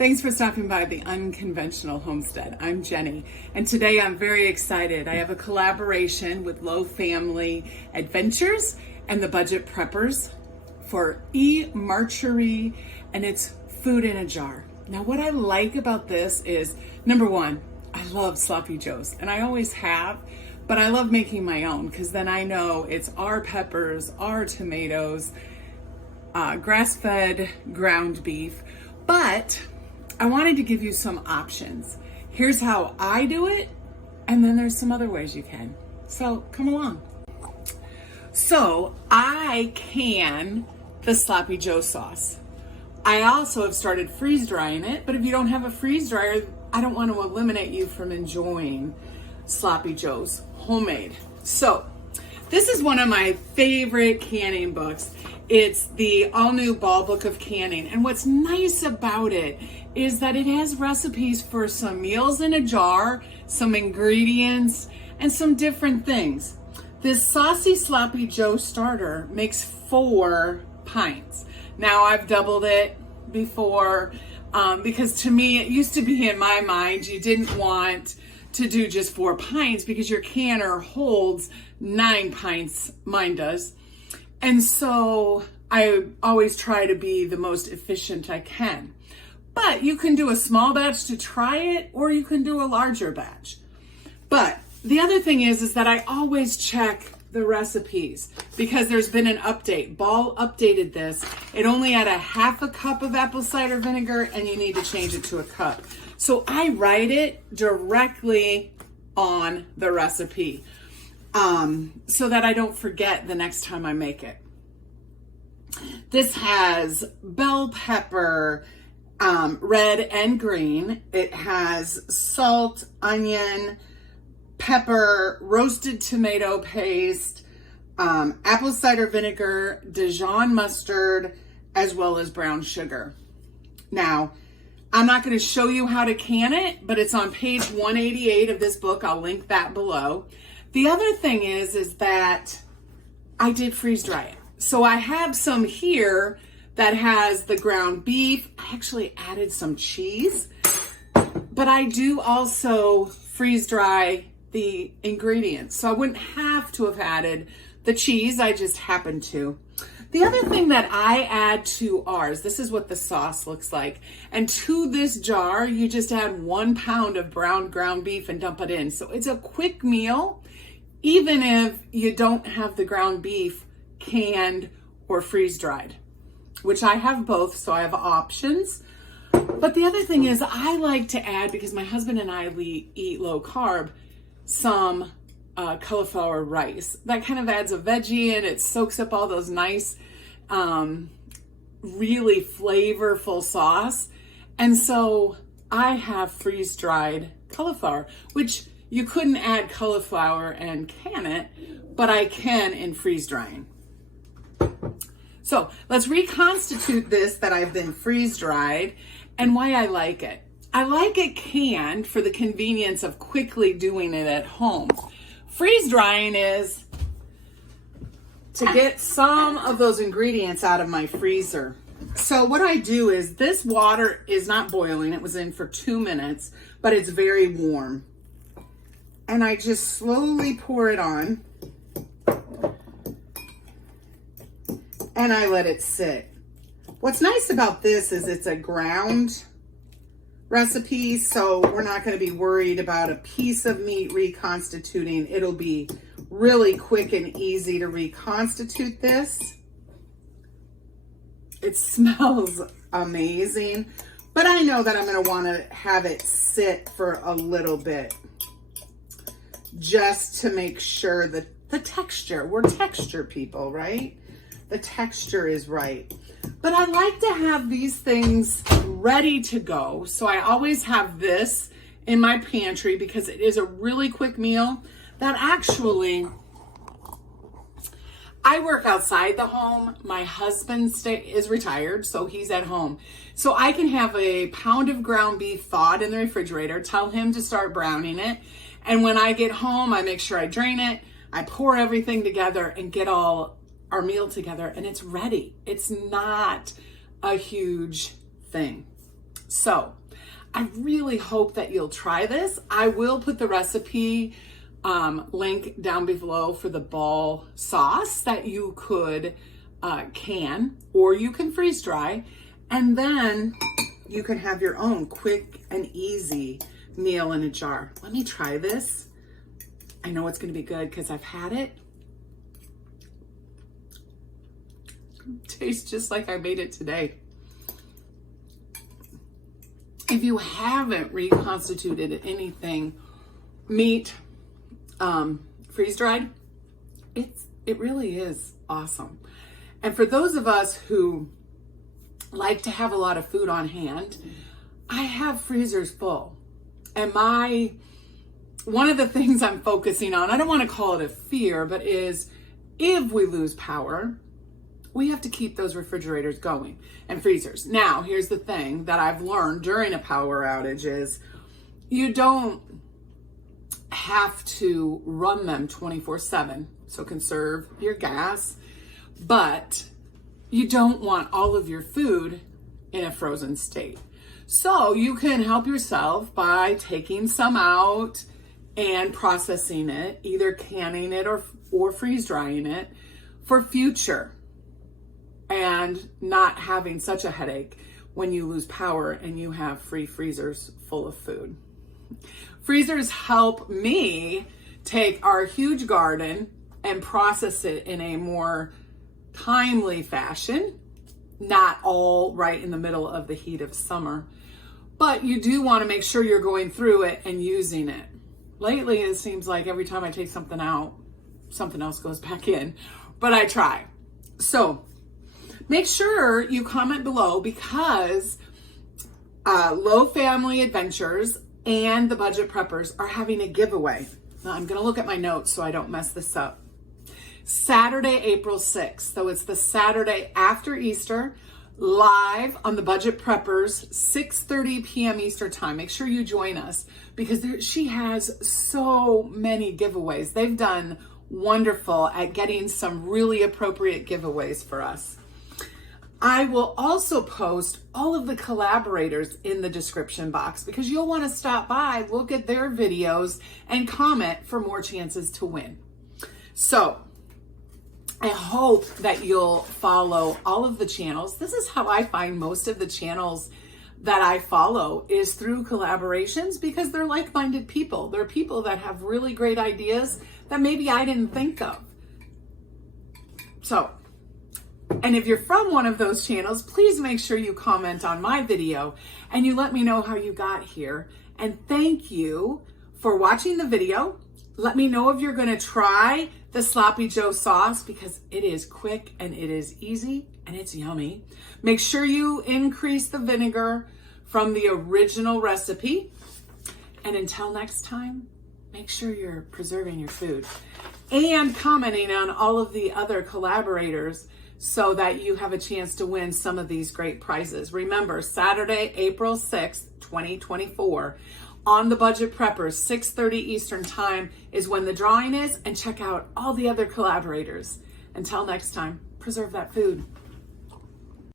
Thanks for stopping by the Unconventional Homestead. I'm Jenny, and today I'm very excited. I have a collaboration with Low Family Adventures and the Budget Preppers for e-marchery, and it's food in a jar. Now, what I like about this is, number one, I love sloppy joes, and I always have, but I love making my own because then I know it's our peppers, our tomatoes, grass-fed ground beef, but I wanted to give you some options. Here's how I do it, and then there's some other ways you can. So come along. So I can the sloppy joe sauce. I also have started freeze drying it, but if you don't have a freeze dryer, I don't want to eliminate you from enjoying sloppy joes homemade. So this is one of my favorite canning books. It's the all new Ball Book of Canning. And what's nice about it is that it has recipes for some meals in a jar, some ingredients, and some different things. This Saucy Sloppy Joe starter makes 4 pints. Now I've doubled it before because to me, it used to be in my mind, you didn't want to do just 4 pints because your canner holds 9 pints, mine does. And so I always try to be the most efficient I can. But you can do a small batch to try it, or you can do a larger batch. But the other thing is that I always check the recipes because there's been an update. Ball updated this. It only had a half a cup of apple cider vinegar, and you need to change it to a cup. So I write it directly on the recipe so that I don't forget the next time I make it. This has bell pepper, red and green. It has salt, onion, pepper, roasted tomato paste, apple cider vinegar, Dijon mustard, as well as brown sugar. Now, I'm not going to show you how to can it, but it's on page 188 of this book. I'll link that below. The other thing is that I did freeze dry it. So I have some here that has the ground beef. I actually added some cheese, but I do also freeze dry the ingredients. So I wouldn't have to have added the cheese. I just happened to. The other thing that I add to ours, this is what the sauce looks like. And to this jar, you just add 1 pound of brown ground beef and dump it in. So it's a quick meal, even if you don't have the ground beef canned or freeze dried, which I have both, so I have options. But the other thing is I like to add, because my husband and I eat low carb, some cauliflower rice. That kind of adds a veggie in, it soaks up all those nice, really flavorful sauce. And so I have freeze dried cauliflower, which you couldn't add cauliflower and can it, but I can in freeze drying. So let's reconstitute this that I've been freeze dried and why I like it. I like it canned for the convenience of quickly doing it at home. Freeze drying is to get some of those ingredients out of my freezer. So what I do is, this water is not boiling. It was in for 2 minutes, but it's very warm. And I just slowly pour it on. And I let it sit. What's nice about this is it's a ground recipe, so we're not going to be worried about a piece of meat reconstituting. It'll be really quick and easy to reconstitute this. It smells amazing, but I know that I'm going to want to have it sit for a little bit just to make sure that the texture, we're texture people, right? The texture is right. But I like to have these things ready to go. So I always have this in my pantry because it is a really quick meal that actually, I work outside the home. My husband is retired, so he's at home. So I can have a pound of ground beef thawed in the refrigerator, tell him to start browning it. And when I get home, I make sure I drain it. I pour everything together and get all our meal together, and it's ready. It's not a huge thing. So I really hope that you'll try this. I will put the recipe link down below for the ball sauce that you could can, or you can freeze dry, and then you can have your own quick and easy meal in a jar. Let me try this. I know it's going to be good because I've had it. Tastes just like I made it today. If you haven't reconstituted anything, meat, freeze dried, it really is awesome. And for those of us who like to have a lot of food on hand, I have freezers full. And one of the things I'm focusing on, I don't want to call it a fear, but is if we lose power, we have to keep those refrigerators going and freezers. Now, here's the thing that I've learned during a power outage is you don't have to run them 24/7. So conserve your gas, but you don't want all of your food in a frozen state. So you can help yourself by taking some out and processing it, either canning it or freeze drying it for future, and not having such a headache when you lose power and you have free freezers full of food. Freezers help me take our huge garden and process it in a more timely fashion, not all right in the middle of the heat of summer, but you do want to make sure you're going through it and using it. Lately, it seems like every time I take something out, something else goes back in, but I try. So make sure you comment below because Low Family Adventures and the Budget Preppers are having a giveaway. Now, I'm going to look at my notes so I don't mess this up. Saturday, April 6th. So it's the Saturday after Easter, live on the Budget Preppers, 6:30 p.m. Eastern time. Make sure you join us because she has so many giveaways. They've done wonderful at getting some really appropriate giveaways for us. I will also post all of the collaborators in the description box because you'll want to stop by, look at their videos, and comment for more chances to win. So I hope that you'll follow all of the channels. This is how I find most of the channels that I follow is through collaborations because they're like-minded people. They're people that have really great ideas that maybe I didn't think of. So, and if you're from one of those channels, please make sure you comment on my video and you let me know how you got here. And thank you for watching the video. Let me know if you're going to try the Sloppy Joe sauce because it is quick and it is easy and it's yummy. Make sure you increase the vinegar from the original recipe. And until next time, make sure you're preserving your food and commenting on all of the other collaborators so that you have a chance to win some of these great prizes. Remember, Saturday, April 6th, 2024, on the Budget Preppers, 6:30 Eastern time is when the drawing is, and check out all the other collaborators. Until next time, preserve that food.